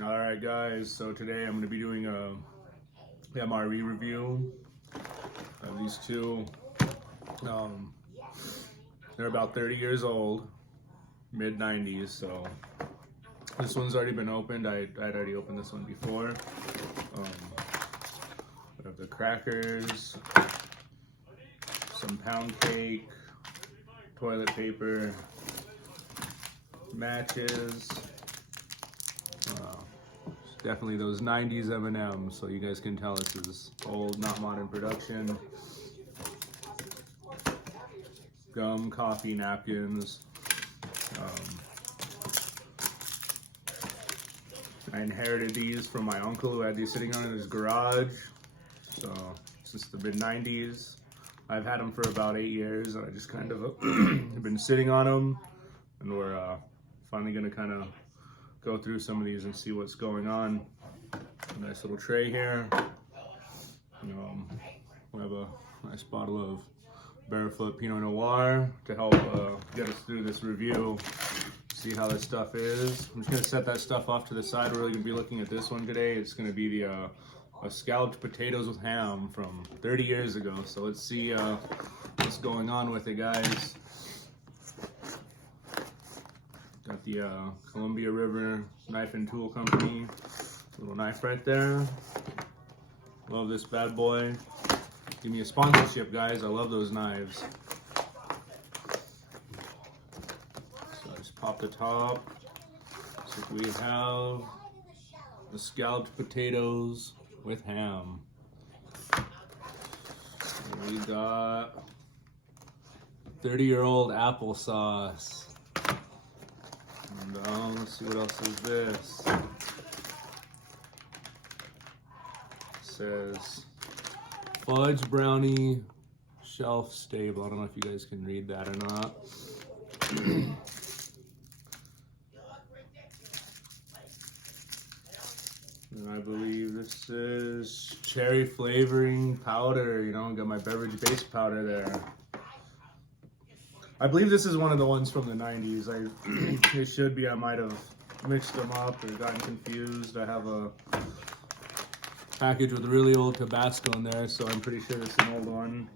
Alright guys, so today I'm going to be doing a MRE review of these two. They're about 30 years old, mid 90s, so this one's already been opened. I'd already opened this one before. We have the crackers, some pound cake, toilet paper, matches. Definitely those 90s M&Ms, so you guys can tell this is old, not modern production. Gum, coffee, napkins. I inherited these from my uncle who had these sitting on in his garage. So since the mid 90s, I've had them for about 8 years, and I just kind of have been sitting on them, and we're finally gonna kind of go through some of these and see what's going on. A nice little tray here. We have a nice bottle of Barefoot Pinot Noir to help get us through this review, see how this stuff is. I'm just gonna set that stuff off to the side. We're really gonna be looking at this one today. It's gonna be the scalloped potatoes with ham from 30 years ago. So let's see what's going on with it, guys. Got the Columbia River Knife and Tool Company. Little knife right there. Love this bad boy. Give me a sponsorship, guys. I love those knives. So I just pop the top. So we have the scalloped potatoes with ham. And we got 30-year-old applesauce. And let's see what else is this. It says fudge brownie shelf stable. I don't know if you guys can read that or not. And I believe this is cherry flavoring powder. You know, got my beverage base powder there. I believe this is one of the ones from the 90s. It should be. I might have mixed them up or gotten confused. I have a package with really old Tabasco in there, so I'm pretty sure it's an old one.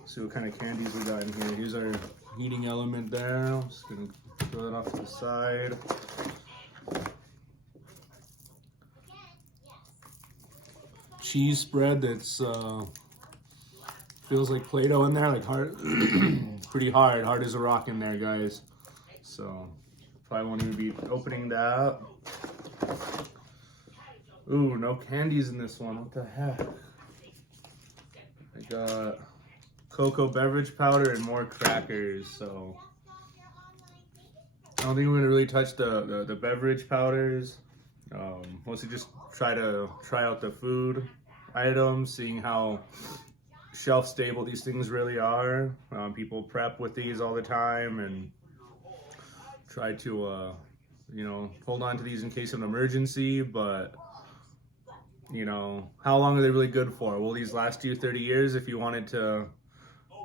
Let's see what kind of candies we got in here. Here's our heating element there. I'm just gonna throw that off to the side. Cheese spread that's feels like Play-Doh in there, like hard, pretty hard as a rock in there, guys. So probably won't even be opening that. Ooh, no candies in this one. What the heck? I got cocoa beverage powder and more crackers. So I don't think we're gonna really touch the beverage powders. Mostly just try out the food items, seeing how shelf stable these things really are. People prep with these all the time and try to you know, hold on to these in case of an emergency, but you know, how long are they really good for? Will these last you 30 years if you wanted to,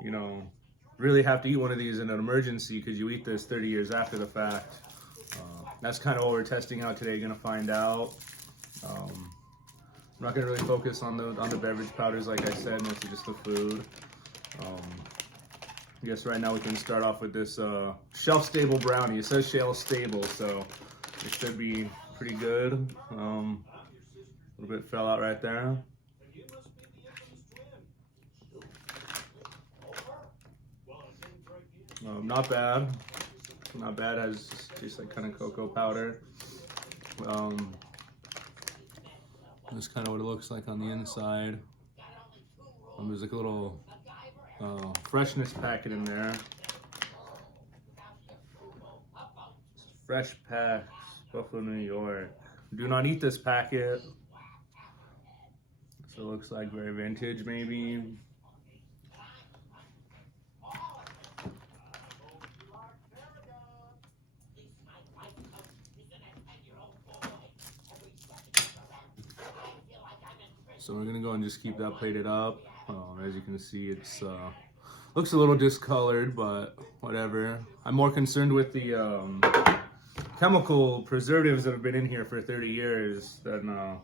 you know, really have to eat one of these in an emergency because you eat this 30 years after the fact? That's kind of what we're testing out today, gonna find out. I'm not gonna really focus on the beverage powders, like I said, mostly just the food. I guess right now we can start off with this shelf stable brownie. It says shelf stable, so it should be pretty good. A little bit fell out right there. Not bad. Not bad. Tastes like kind of cocoa powder. This is kind of what it looks like on the inside. There's like a little freshness packet in there. Fresh Packs, Buffalo, New York. Do not eat this packet. So it looks like very vintage, maybe. So we're gonna go and just keep that plated up. As you can see, it's looks a little discolored, but whatever. I'm more concerned with the chemical preservatives that have been in here for 30 years than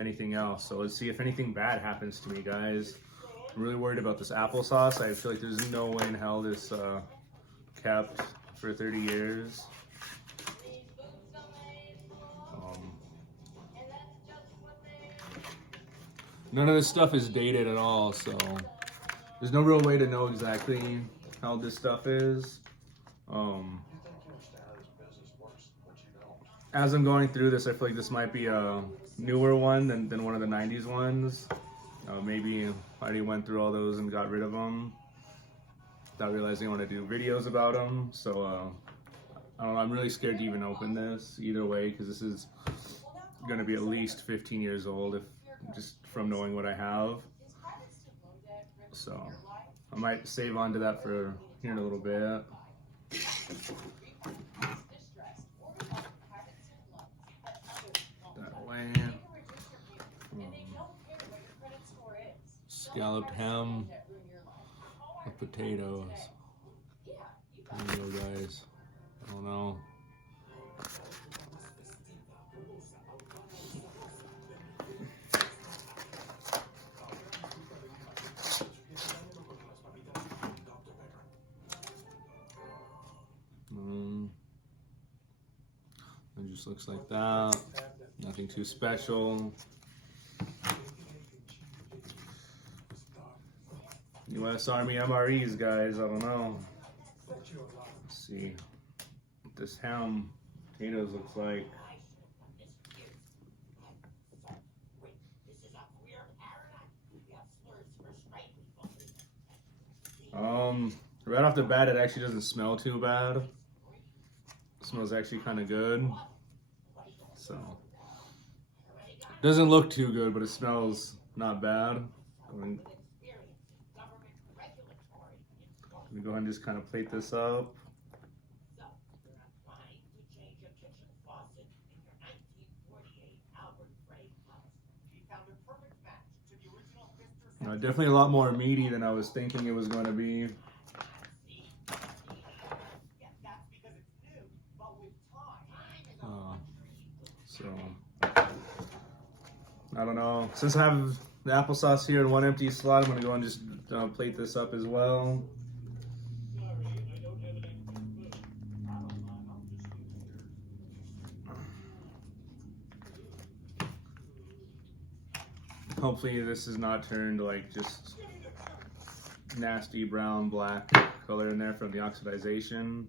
anything else. So let's see if anything bad happens to me, guys. I'm really worried about this applesauce. I feel like there's no way in hell this kept for 30 years. None of this stuff is dated at all, so there's no real way to know exactly how this stuff is. As I'm going through this, I feel like this might be a newer one than one of the 90s ones. Maybe I already went through all those and got rid of them without realizing I want to do videos about them. So I don't know, I'm really scared to even open this either way, because this is going to be at least 15 years old, if just from knowing what I have. So I might save on to that for here in a little bit. That way. Scalloped ham with potatoes. There you go, guys. I don't know. It just looks like that. Nothing too special. US Army MREs, guys. I don't know. Let's see what this ham potatoes looks like. Right off the bat, it actually doesn't smell too bad. It smells actually kind of good. So, doesn't look too good, but it smells not bad. Let me go ahead and just kind of plate this up. Definitely a lot more meaty than I was thinking it was going to be. So, I don't know. Since I have the applesauce here in one empty slot, I'm going to go and just plate this up as well. Hopefully this is not turned like just nasty brown black color in there from the oxidization.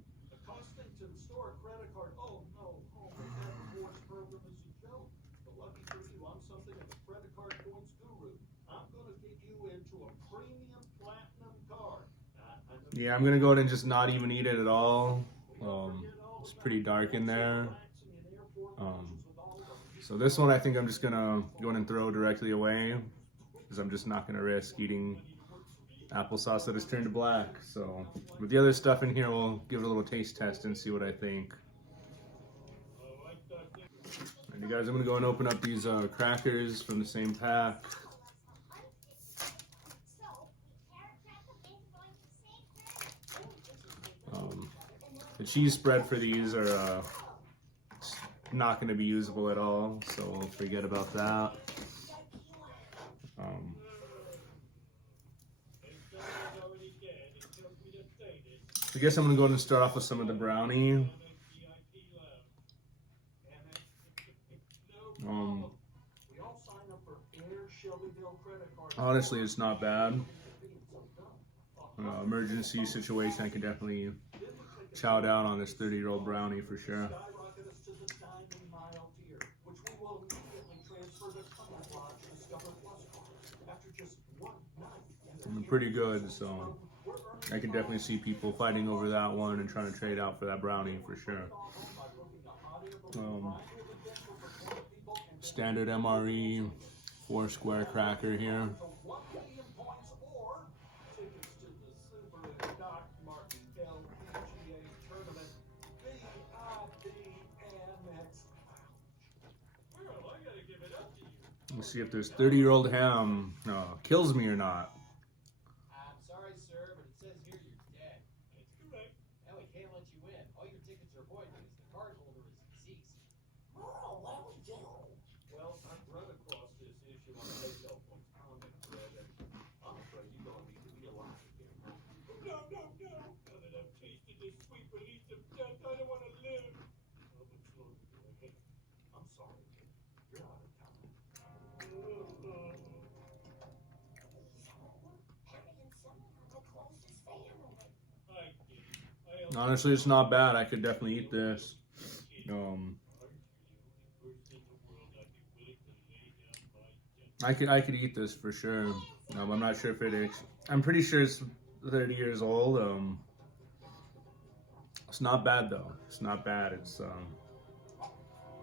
Yeah, I'm gonna go ahead and just not even eat it at all. It's pretty dark in there. So this one I think I'm just gonna go ahead and throw directly away, because I'm just not gonna risk eating applesauce that is turned black. So with the other stuff in here, we'll give it a little taste test and see what I think. And you guys, I'm gonna go and open up these crackers from the same pack. The cheese spread for these are not going to be usable at all, so we'll forget about that. I guess I'm going to go ahead and start off with some of the brownie. Honestly, it's not bad. Emergency situation, I could definitely chow down on this 30-year-old brownie for sure. And pretty good, so I can definitely see people fighting over that one and trying to trade out for that brownie for sure. Standard MRE 4-square cracker here. Let's see if this 30-year-old ham kills me or not. I'm sorry, sir, but it says here you're dead. That's correct. Now we can't let you in. All your tickets are void because the card holder is Honestly, it's not bad. I could definitely eat this. I could eat this for sure. I'm not sure if it is. I'm pretty sure it's 30 years old. It's not bad though. It's not bad. It's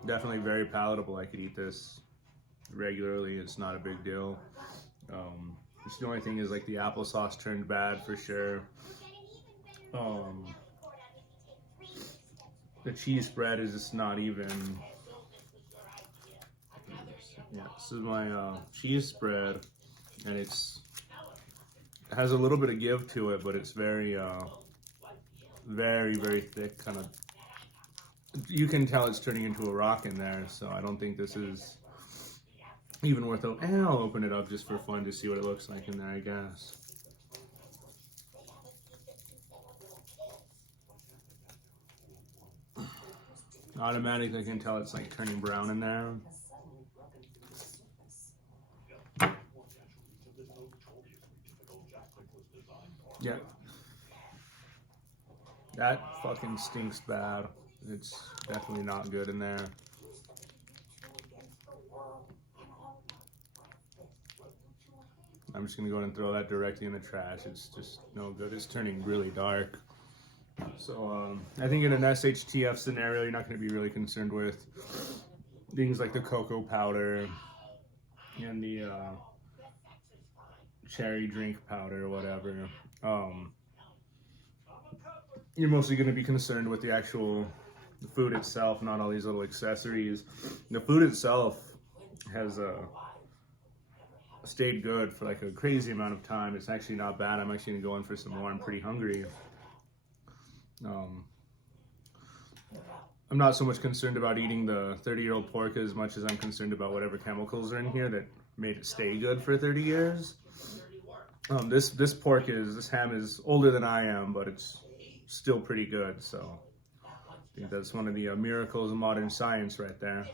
definitely very palatable. I could eat this regularly. It's not a big deal. It's the only thing is like the applesauce turned bad for sure. The cheese spread is just not even. Yeah, this is my cheese spread, and it has a little bit of give to it, but it's very, very thick. Kind of, you can tell it's turning into a rock in there. So I don't think this is even worth it. And I'll open it up just for fun to see what it looks like in there, I guess. Automatically, I can tell it's like turning brown in there. Yeah. That fucking stinks bad. It's definitely not good in there. I'm just gonna go ahead and throw that directly in the trash. It's just no good. It's turning really dark. So I think in an SHTF scenario, you're not going to be really concerned with things like the cocoa powder and the cherry drink powder or whatever. You're mostly going to be concerned with the actual food itself, not all these little accessories. The food itself has stayed good for like a crazy amount of time. It's actually not bad. I'm actually going to go in for some more. I'm pretty hungry. I'm not so much concerned about eating the 30-year-old pork as much as I'm concerned about whatever chemicals are in here that made it stay good for 30 years. This ham is older than I am, but it's still pretty good. So I think that's one of the miracles of modern science right there.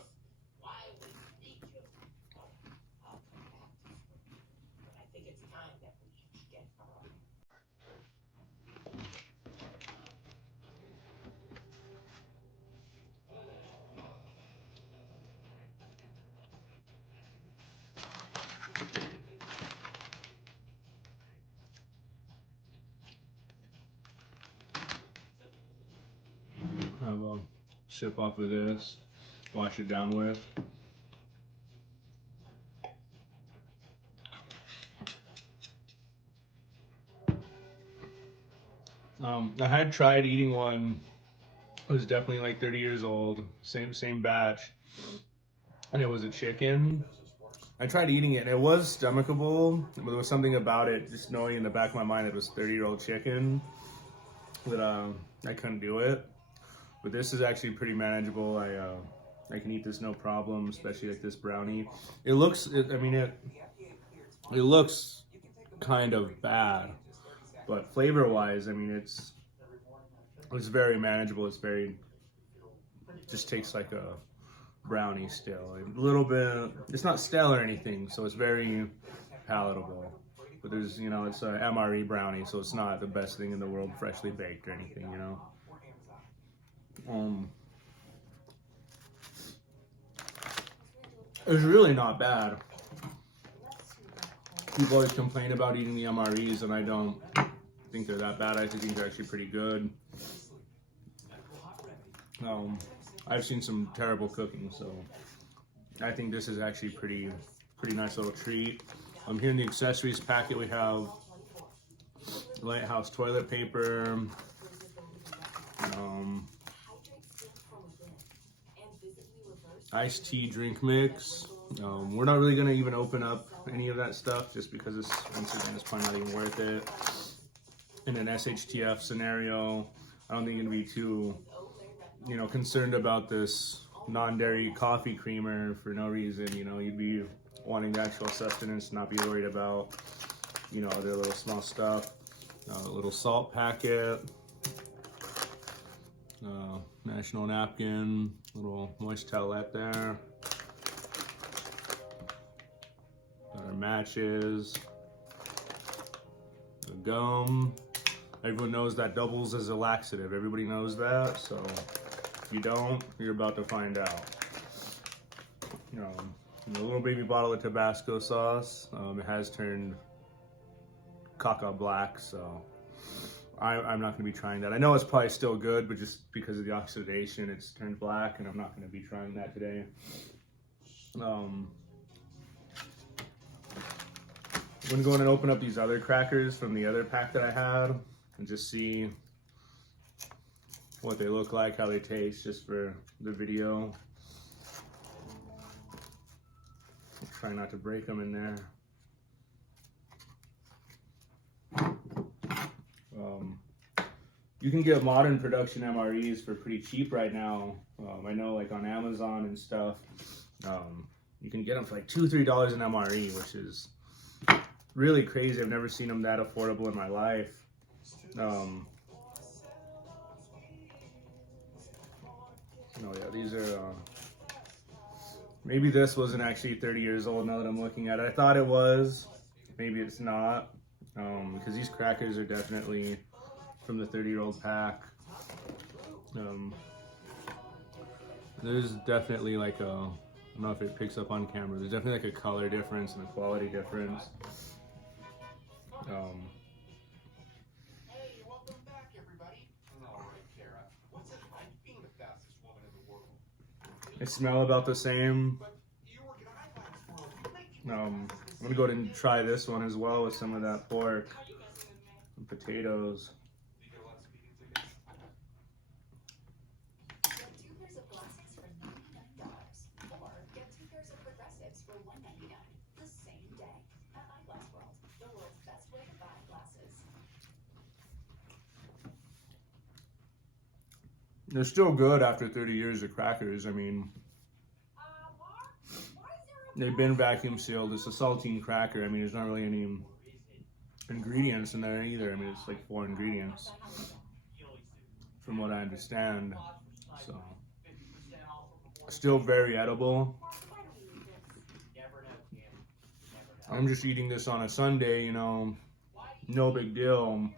Have a sip off of this, wash it down with. I had tried eating one. It was definitely like 30 years old, same batch, and it was a chicken. I tried eating it, and it was stomachable, but there was something about it, just knowing in the back of my mind it was 30-year-old chicken, that I couldn't do it. But this is actually pretty manageable. I can eat this no problem, especially like this brownie. It looks kind of bad, but flavor-wise, I mean, it's very manageable. Just tastes like a brownie still. A little bit, it's not stale or anything, so it's very palatable. But there's, it's a MRE brownie, so it's not the best thing in the world, freshly baked or anything, It's really not bad. People always complain about eating the MREs, and I don't think they're that bad. I think they're actually pretty good. I've seen some terrible cooking, so I think this is actually pretty nice little treat. Here in the accessories packet we have Lighthouse toilet paper, iced tea drink mix. We're not really gonna even open up any of that stuff just because once again it's probably not even worth it. In an SHTF scenario, I don't think you're gonna be too concerned about this non-dairy coffee creamer for no reason. You'd be wanting the actual sustenance, not be worried about the little small stuff. A little salt packet, National napkin, little moist towelette there. Got our matches, the gum. Everyone knows that doubles as a laxative. Everybody knows that, so if you don't, you're about to find out. A little baby bottle of Tabasco sauce. It has turned caca black, so I'm not going to be trying that. I know it's probably still good, but just because of the oxidation, it's turned black, and I'm not going to be trying that today. I'm going to go in and open up these other crackers from the other pack that I had and just see what they look like, how they taste, just for the video. I'll try not to break them in there. You can get modern production MREs for pretty cheap right now. I know, like on Amazon and stuff, you can get them for like $2-3 an MRE, which is really crazy. I've never seen them that affordable in my life. Yeah, these are, maybe this wasn't actually 30 years old now that I'm looking at it. I thought it was, maybe it's not, because these crackers are definitely from the 30-year-old pack. There's definitely like a, I don't know if it picks up on camera, there's definitely like a color difference and a quality difference. Hey, welcome back, everybody. All right, Kara. What's it like being the fastest woman in the world? They smell about the same. But you work in eyeglass world. You make I'm gonna go ahead and try this one as well with some of that pork and potatoes. Get 2 pairs of glasses for $99, or get 2 pairs of progressives for $199 the same day at Eyeglass World, the world's best way to buy glasses. They're still good after 30 years of crackers. I mean, they've been vacuum sealed. It's a saltine cracker. I mean, there's not really any ingredients in there either. I mean, it's like 4 ingredients from what I understand. So, still very edible. I'm just eating this on a Sunday, you know, no big deal.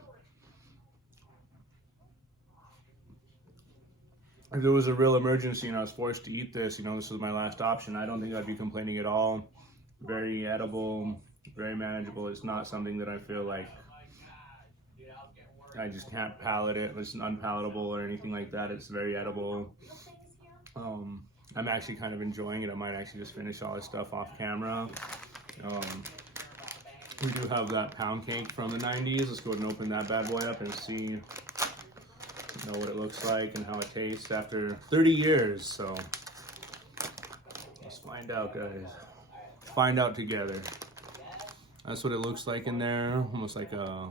If there was a real emergency and I was forced to eat this, you know, this was my last option, I don't think I'd be complaining at all. Very edible, very manageable. It's not something that I feel like I just can't palate it. It's unpalatable or anything like that. It's very edible. I'm actually kind of enjoying it. I might actually just finish all this stuff off camera. We do have that pound cake from the 90s. Let's go ahead and open that bad boy up and see what it looks like and how it tastes after 30 years. So let's find out, guys. Find out together. That's what it looks like in there. Almost like a,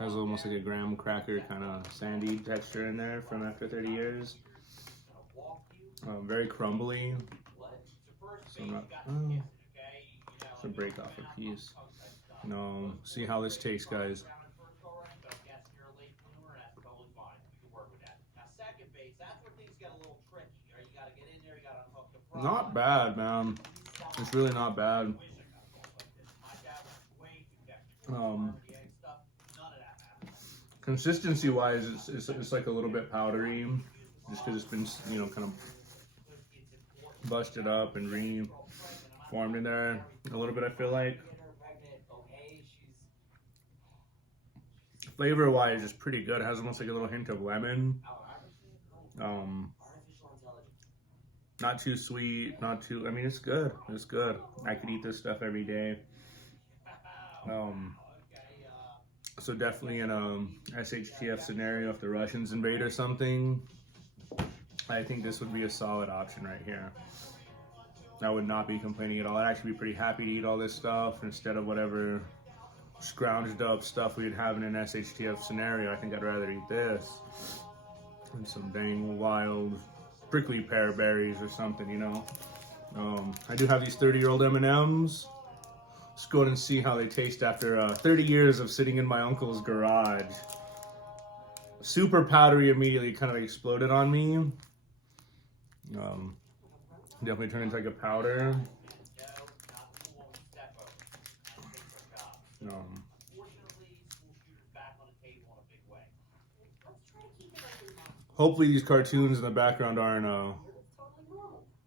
has almost like a graham cracker kind of sandy texture in there from after 30 years. Very crumbly. So I'm not, should break off a piece. See how this tastes, guys. Not bad, man. It's really not bad. Consistency wise, it's like a little bit powdery, just because it's been, you know, kind of busted up and reformed in there a little bit, I feel like. Flavor wise, it's pretty good. It has almost like a little hint of lemon. Not too sweet, not too, I mean, it's good. It's good. I could eat this stuff every day. So definitely in a SHTF scenario, if the Russians invade or something, I think this would be a solid option right here. I would not be complaining at all. I'd actually be pretty happy to eat all this stuff instead of whatever scrounged up stuff we'd have in an SHTF scenario. I think I'd rather eat this and some dang wild prickly pear berries or something, you know. I do have these 30-year-old M&Ms. Let's go ahead and see how they taste after 30 years of sitting in my uncle's garage. super powdery immediately kind of exploded on me. Definitely turned into like a powder. Hopefully these cartoons in the background aren't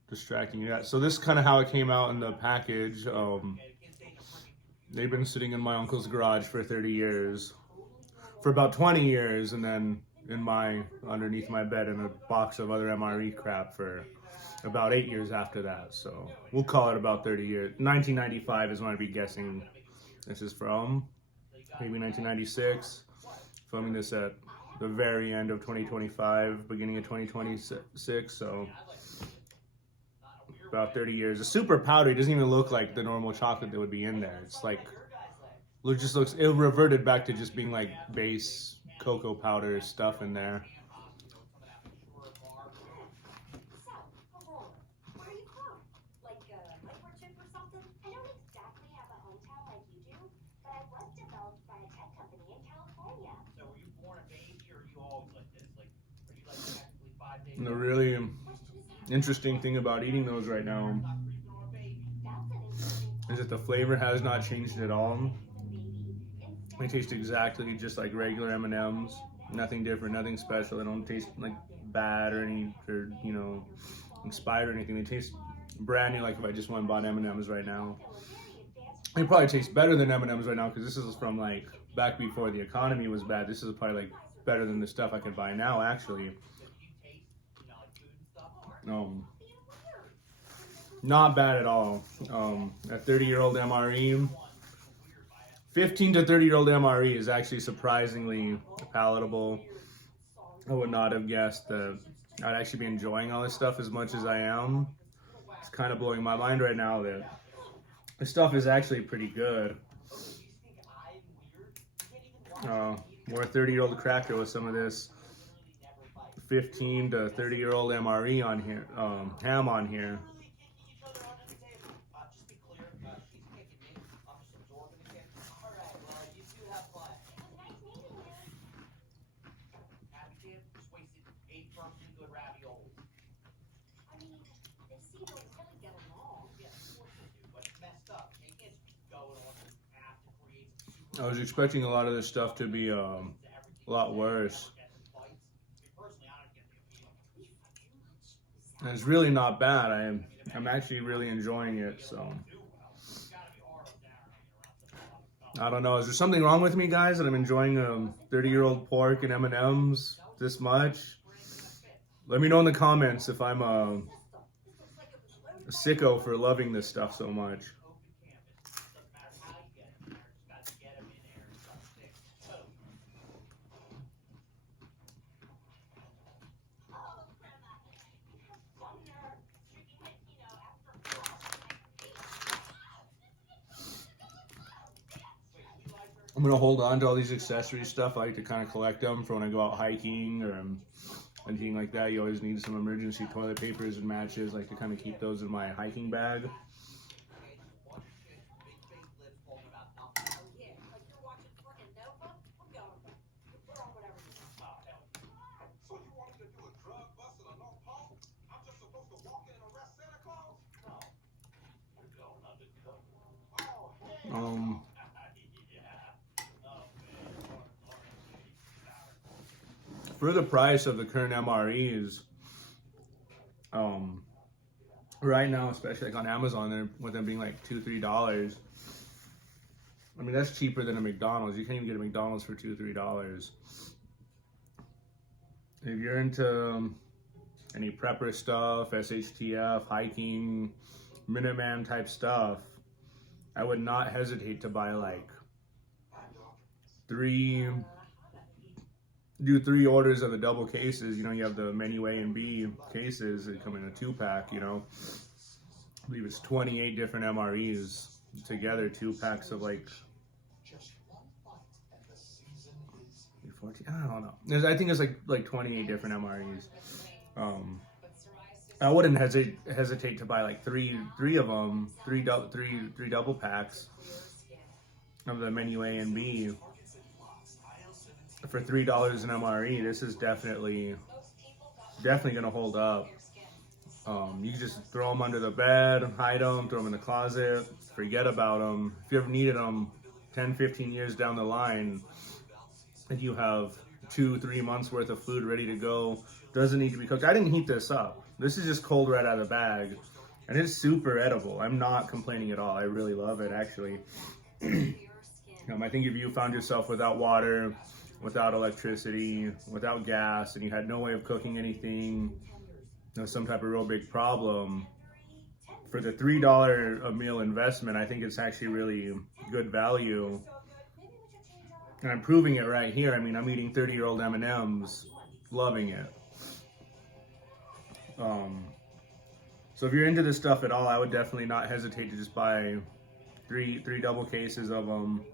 distracting you. So this is kind of how it came out in the package. They've been sitting in my uncle's garage for 30 years. For about 20 years, and then underneath my bed in a box of other MRE crap for about 8 years after that. So we'll call it about 30 years. 1995 is when I'd be guessing this is from. Maybe 1996. Filming this at the very end of 2025, beginning of 2026. So about 30 years. It's super powdery. It doesn't even look like the normal chocolate that would be in there. It's like, it reverted back to just being like base cocoa powder stuff in there. And the really interesting thing about eating those right now is that the flavor has not changed at all. They taste exactly just like regular M&Ms. Nothing different, nothing special. They don't taste like bad or expired or anything. They taste brand new, like if I just went and bought M&Ms right now. They probably taste better than M&Ms right now because this is from like back before the economy was bad. This is probably like better than the stuff I could buy now, actually. Not bad at all. A 30-year-old MRE. 15 to 30-year-old MRE is actually surprisingly palatable. I would not have guessed that I'd actually be enjoying all this stuff as much as I am. It's kind of blowing my mind right now that this stuff is actually pretty good. More 30-year-old cracker with some of this 15 to 30-year-old MRE on here, ham on here. I was expecting a lot of this stuff to be a lot worse. And it's really not bad. I'm actually really enjoying it, so. I don't know. Is there something wrong with me, guys, that I'm enjoying 30-year-old pork and M&Ms this much? Let me know in the comments if I'm a sicko for loving this stuff so much. I'm going to hold on to all these accessory stuff. I like to kind of collect them for when I go out hiking or anything like that. You always need some emergency toilet papers and matches. I like to kind of keep those in my hiking bag. For the price of the current MREs, right now, especially like on Amazon, with them being like $2-3. I mean, that's cheaper than a McDonald's. You can't even get a McDonald's for $2-3. If you're into any prepper stuff, SHTF, hiking, Minuteman type stuff, I would not hesitate to buy like do 3 orders of the double cases. You know, you have the menu A and B cases that come in a 2-pack, you know. I believe it's 28 different MREs together, 2 packs of like 14, I don't know. I think it's like 28 different MREs. I wouldn't hesitate to buy like three of them, three double packs of the menu A and B for $3 an MRE, this is definitely gonna hold up. You can just throw them under the bed, hide them, throw them in the closet, forget about them. If you ever needed them 10, 15 years down the line, and you have 2-3 months worth of food ready to go, doesn't need to be cooked. I didn't heat this up. This is just cold right out of the bag, and it's super edible. I'm not complaining at all. I really love it, actually. I think if you found yourself without water, without electricity, without gas, and you had no way of cooking anything, some type of real big problem, for the $3 a meal investment, I think it's actually really good value. And I'm proving it right here. I mean, I'm eating 30-year-old M&Ms, loving it. So if you're into this stuff at all, I would definitely not hesitate to just buy three double cases of them.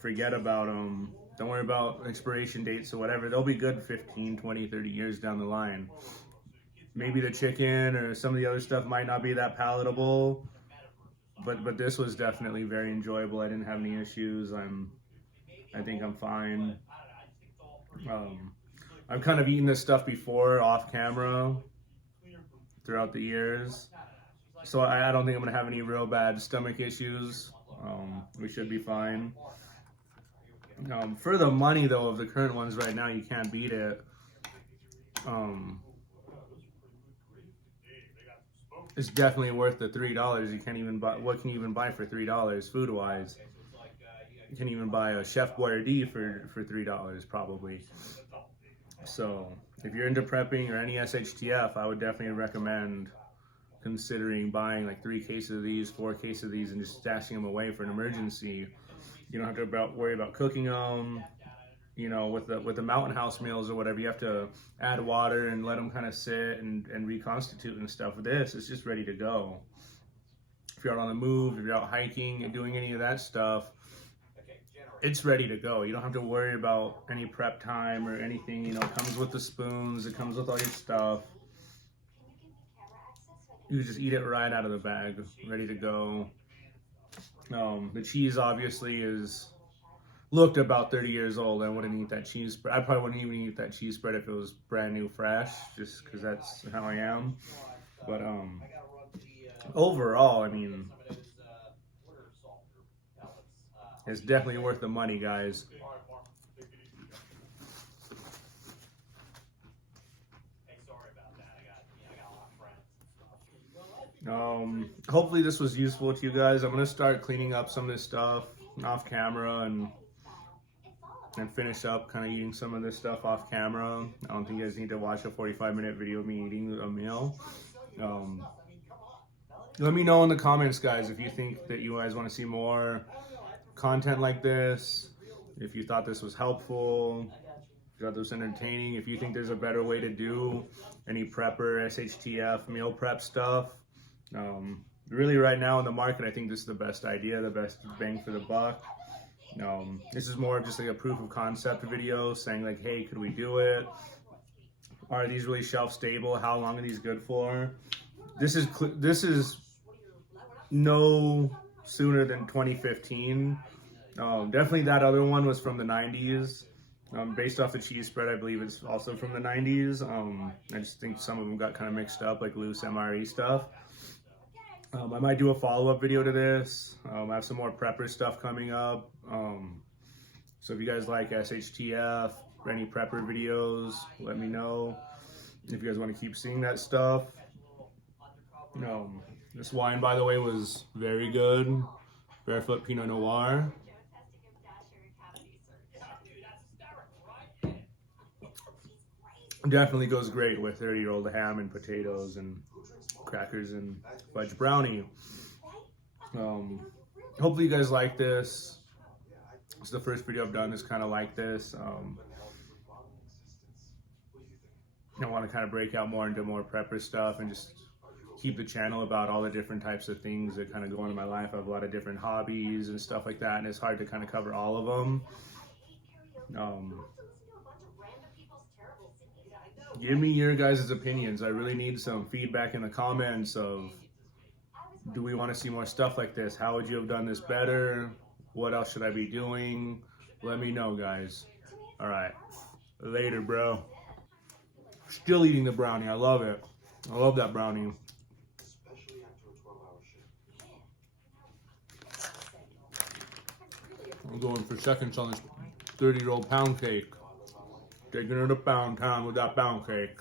Forget about them. Don't worry about expiration dates or whatever. They'll be good 15, 20, 30 years down the line. Maybe the chicken or some of the other stuff might not be that palatable, but this was definitely very enjoyable. I didn't have any issues. I think I'm fine. I've kind of eaten this stuff before off camera throughout the years, so I don't think I'm gonna have any real bad stomach issues. We should be fine. For the money though of the current ones right now, you can't beat it. It's definitely worth the $3. You can't even buy, what can you even buy for $3 food wise? You can even buy a Chef Boyardee for $3 probably. So if you're into prepping or any SHTF, I would definitely recommend considering buying like 3 cases of these, 4 cases of these, and just stashing them away for an emergency. You don't have to worry about cooking them. You know, with the Mountain House meals or whatever, you have to add water and let them kind of sit and reconstitute and stuff. With this, it's just ready to go. If you're out on the move, if you're out hiking and doing any of that stuff, it's ready to go. You don't have to worry about any prep time or anything. You know, it comes with the spoons, it comes with all your stuff. You just eat it right out of the bag, ready to go. The cheese obviously looked about 30 years old. I wouldn't eat that cheese spread. I probably wouldn't even eat that cheese spread if it was brand new fresh, just because that's how I am. But overall, I mean, it's definitely worth the money, guys. Hopefully this was useful to you guys. I'm gonna start cleaning up some of this stuff off camera and finish up kind of eating some of this stuff off camera. I don't think you guys need to watch a 45-minute video of me eating a meal. Let me know in the comments, guys, if you think that you guys want to see more content like this, if you thought this was helpful, if you thought this was entertaining, if you think there's a better way to do any prepper, SHTF, meal prep stuff. Really right now in the market, I think this is the best idea, the best bang for the buck. This is more of just like a proof of concept video saying like, hey, could we do it? Are these really shelf stable? How long are these good for? This is no sooner than 2015. Definitely that other one was from the 90s. Based off the cheese spread, I believe it's also from the 90s. I just think some of them got kind of mixed up, like loose MRE stuff. I might do a follow-up video to this. I have some more prepper stuff coming up. So if you guys like SHTF or any prepper videos, let me know. If you guys want to keep seeing that stuff. This wine, by the way, was very good. Barefoot Pinot Noir. Definitely goes great with 30-year-old ham and potatoes and crackers and fudge brownie. Hopefully you guys like this. It's the first video I've done that's kind of like this. I want to kind of break out more into more prepper stuff and just keep the channel about all the different types of things that kind of go into my life. I have a lot of different hobbies and stuff like that, and it's hard to kind of cover all of them. Give me your guys' opinions. I really need some feedback in the comments of, do we want to see more stuff like this? How would you have done this better? What else should I be doing? Let me know, guys. Alright. Later, bro. Still eating the brownie. I love it. I love that brownie. Especially after a 12-hour shift. I'm going for seconds on this 30-year-old pound cake. Taking her to Pound Town with that pound cake.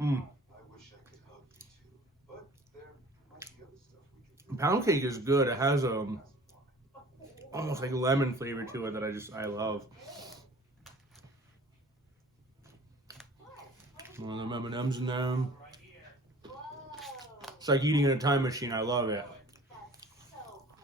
Mm. I wish I could hug you too, but there might be other stuff we could do. Pound cake is good. It has almost like lemon flavor to it that I love. One of them M&Ms in there. It's like eating in a time machine. I love it.